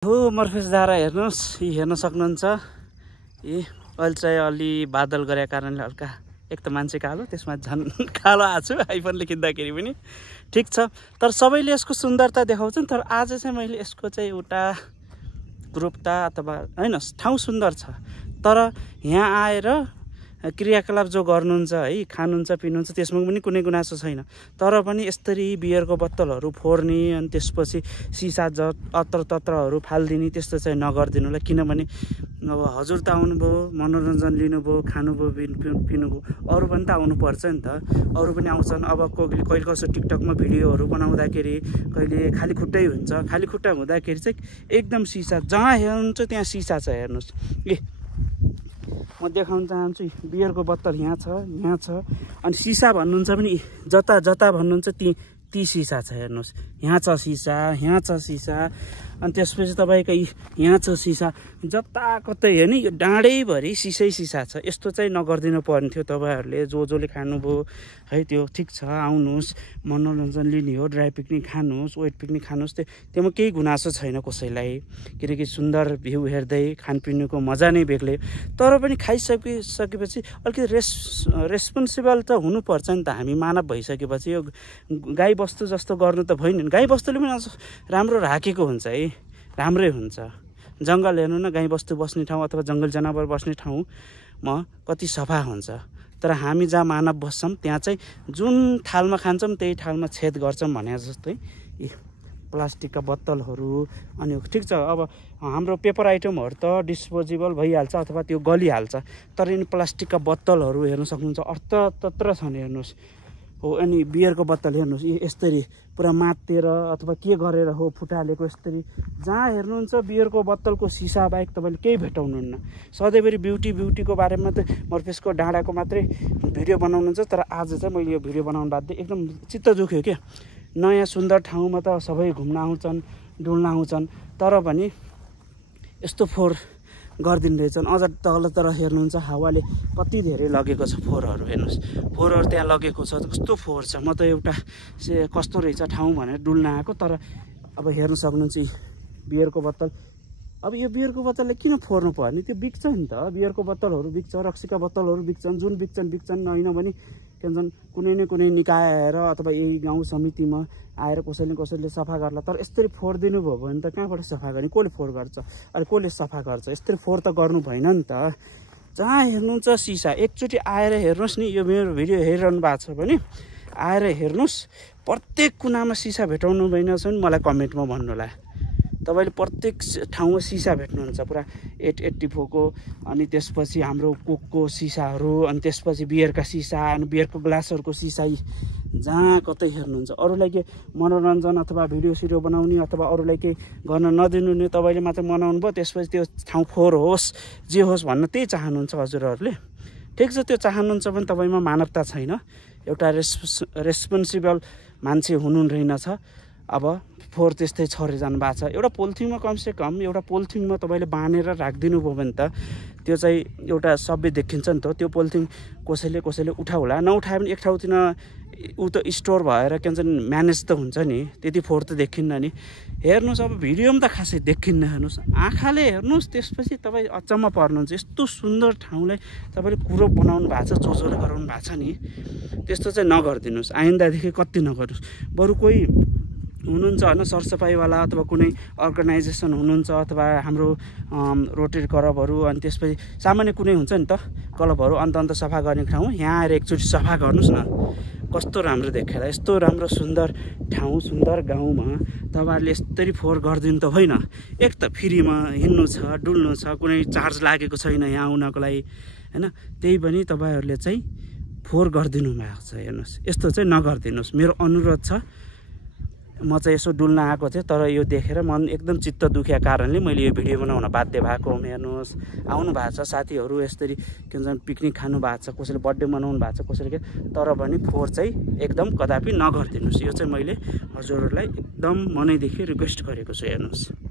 हो मर्फेस धारा हेर्नुस्, यी हेर्न सक्नुहुन्छ। यी अहिले चाहिँ अलि बादल गरेको कारणले हल्का एक त मान्छे कालो, त्यसमा झन् कालो आछु आइफोनले खिच्दाखेरि पनि ठिक छ। तर सबैले यसको सुन्दरता देखाउँछन्, तर आज चाहिँ मैले यसको चाहिँ एउटा ग्रुपता अथवा हैन ठाउँ सुन्दर छ, तर यहाँ आएर क्रियाकलाप जो गर्नुहुन्छ है, खानुहुन्छ पिनुहुन्छ त्यसमा पनि कुनै गुनासो छैन। तर पनि यसरी बियरको बोतलहरू फोर्ने अनि त्यसपछि सिसा अत्र तत्रहरू फालिदिने त्यस्तो चाहिँ नगरिदिनुलाई। किनभने अब हजुर त आउनुभयो, मनोरञ्जन लिनुभयो, खानुभयो, पिनुभयो, अरू पनि त आउनुपर्छ नि त। अरू पनि आउँछन्। अब कहिले कसो टिकटकमा भिडियोहरू बनाउँदाखेरि कहिले खाली खुट्टै हुन्छ। खाली खुट्टा हुँदाखेरि चाहिँ एकदम सिसा, जहाँ हेर्नुहुन्छ त्यहाँ सिसा छ। हेर्नुहोस्, म देखाउन चाहन्छु। बियरको बोतल यहाँ छ, यहाँ छ, अनि सिसा भन्नुहुन्छ पनि जता जता भन्नुहुन्छ ती सिसा छ। हेर्नुहोस्, यहाँ छ सिसा, यहाँ छ सिसा, अनि त्यसपछि तपाईँको यहाँ छ सिसा, जताकतै हेर्ने यो डाँडैभरि सिसै सिसा छ। यस्तो चाहिँ नगरिदिनु पर्ने थियो तपाईँहरूले। जसले खानुभयो है त्यो ठिक छ, आउनुहोस्, मनोरञ्जन लिने हो, ड्राई पिकनिक खानुहोस्, वेट पिकनिक खानुहोस्, त्योमा केही गुनासो छैन कसैलाई। किनकि सुन्दर भ्यू हेर्दै खानपिनुको मजा नै बेग्लै। तर पनि खाइसकेपछि अलिकति रेस्पोन्सिबल त हुनुपर्छ नि त। हामी मानव भइसकेपछि यो गाई बस्तु जस्तो गर्नु त भएन। गाई बस्तुले पनि राम्रो राखेको हुन्छ है, राम्रै हुन्छ। जङ्गल हेर्नु न, गाई बस्तु बस्ने ठाउँ अथवा जङ्गल जनावर बस्ने ठाउँमा कति सफा हुन्छ। तर हामी जहाँ मानव बस्छौँ त्यहाँ चाहिँ जुन थालमा खान्छौँ त्यही थालमा छेद गर्छौँ भने जस्तै यी प्लास्टिकका बोतलहरू। अनि ठिक छ, अब हाम्रो पेपर आइटमहरू त डिस्पोजेबल भइहाल्छ अथवा त्यो गलिहाल्छ। तर यिनी प्लास्टिकका बोतलहरू हेर्न सक्नुहुन्छ, अर्थतत्र छन्। हेर्नुहोस् हो, अनि बियरको बोतल हेर्नुहोस्, यस्तरी पुरा मातेर अथवा के गरेर हो फुटालेको। यस्तरी जहाँ हेर्नुहुन्छ बियरको बोतलको सिसा बाहेक तपाईँले केही भेटाउनुहुन्न। सधैँभरि ब्युटीको बारेमा त मर्फेसको डाँडाको मात्रै भिडियो बनाउनुहुन्छ। तर आज चाहिँ मैले यो भिडियो बनाउनु बाध्य, एकदम चित्त दुख्यो क्या। नयाँ सुन्दर ठाउँमा त सबै घुम्न आउँछन्, डुल्न आउँछन्, तर पनि यस्तो फोहोर गरिदिनु रहेछन्। अझ तलतिर हेर्नुहुन्छ हावाले कति धेरै लगेको छ फोहोरहरू। हेर्नुहोस्, फोहोरहरू त्यहाँ लगेको छ, कस्तो फोहोर छ। म त एउटा कस्तो रहेछ ठाउँ भनेर डुल्न आएको। तर अब हेर्न सक्नुहुन्छ बियरको बोतल। अब यो बियरको बोतलले किन फोर्नु पर्ने? त्यो बिग्छ नि त। बियरको बोतलहरू बिग्छ, रक्सीका बोतलहरू बिग्छन्। जुन बिग्छन् होइन भने के भन्छन्, कुनै न कुनै निकाय आएर अथवा यही गाउँ समितिमा आएर कसैले सफा गर्ला। तर यस्तरी फोहोर दिनुभयो भने त कहाँबाट सफा गर्ने? कसले फोहोर गर्छ? अनि कसले सफा गर्छ? यस्तरी फोहोर त गर्नु भएन नि त। जहाँ हेर्नुहुन्छ सिसा, एकचोटि आएर हेर्नुहोस् नि। यो मेरो भिडियो हेरिरहनु भएको छ भने आएर हेर्नुहोस्। प्रत्येक कुनामा सिसा भेटाउनु भएन छ भने मलाई कमेन्टमा भन्नुहोला। तपाईँले प्रत्येक ठाउँमा सिसा भेट्नुहुन्छ, पुरा 884को, अनि त्यसपछि हाम्रो कोकको सिसाहरू, अनि त्यसपछि बियरका सिसा, अनि बियरको ग्लासहरूको सिसा। जहाँ कतै हेर्नुहुन्छ। अरूलाई के मनोरञ्जन अथवा भिडियो सिडियो बनाउने अथवा अरूलाई केही गर्न नदिनु नि, तपाईँले मात्र मनाउनु भयो, त्यसपछि त्यो ठाउँ फोहोर होस् जे होस् भन्न त्यही चाहनुहुन्छ हजुरहरूले। ठिक छ, त्यो चाहनुहुन्छ भने तपाईँमा मानवता छैन, एउटा रेस्पोन्सिबल मान्छे हुनु रहेनछ। अब फोहोर त्यस्तै छरेर जानु भएको छ। एउटा पोलिथिनमा कमसेकम एउटा पोलिथिनमा तपाईँले बाँधेर राखिदिनु भयो भने त त्यो चाहिँ एउटा सबै देखिन्छ नि त। त्यो पोलिथिन कसैले उठाउला, नउठायो भने एक ठाउँतिर ऊ त स्टोर भएर के भन्छ म्यानेज त हुन्छ नि, त्यति फोहोर त देखिन्न नि। हेर्नुहोस्, अब भिडियोमा त खासै देखिन्न। हेर्नुहोस्, आँखाले हेर्नुहोस्, त्यसपछि तपाईँ अचम्म पर्नुहुन्छ। यस्तो सुन्दर ठाउँलाई तपाईँले कुरो बनाउनु भएको छ, जोजोले गराउनु भएको छ नि, त्यस्तो चाहिँ नगरिदिनुहोस्। आइन्दादेखि कति नगर्नुहोस्। बरु कोही हुनुहुन्छ होइन सरसफाइवाला अथवा कुनै अर्गनाइजेसन हुनुहुन्छ अथवा हाम्रो रोटरी क्लबहरू, अनि त्यसपछि सामान्य कुनै हुन्छ नि त क्लबहरू, अन्त सफा गर्ने ठाउँ, यहाँ आएर एकचोटि सफा गर्नुहोस् न। कस्तो राम्रो देखेर, यस्तो राम्रो सुन्दर ठाउँ, सुन्दर गाउँमा तपाईँहरूले यस्तरी फोहोर गरिदिनु त होइन। एक त फ्रीमा हिँड्नु छ, डुल्नु छ, कुनै चार्ज लागेको छैन यहाँ आउनको लागि होइन। त्यही पनि तपाईँहरूले चाहिँ फोहोर गरिदिनु भएको छ। हेर्नुहोस्, यस्तो चाहिँ नगरिदिनुहोस्, मेरो अनुरोध छ। म चाहिँ यसो डुल्न आएको थिएँ, तर यो देखेर मन एकदम चित्त दुखेको कारणले मैले यो भिडियो बनाउन बाध्य भएको। हेर्नुहोस्, आउनु भएको छ साथीहरू, यसरी के भन्छ पिकनिक खानु भएको छ, कसैले बर्थडे मनाउनु भएको छ, कसैले के। तर पनि फोहोर चाहिँ एकदम कदापि नगरिदिनुहोस्। यो चाहिँ मैले हजुरहरूलाई एकदम मनैदेखि रिक्वेस्ट गरेको छु। हेर्नुहोस्।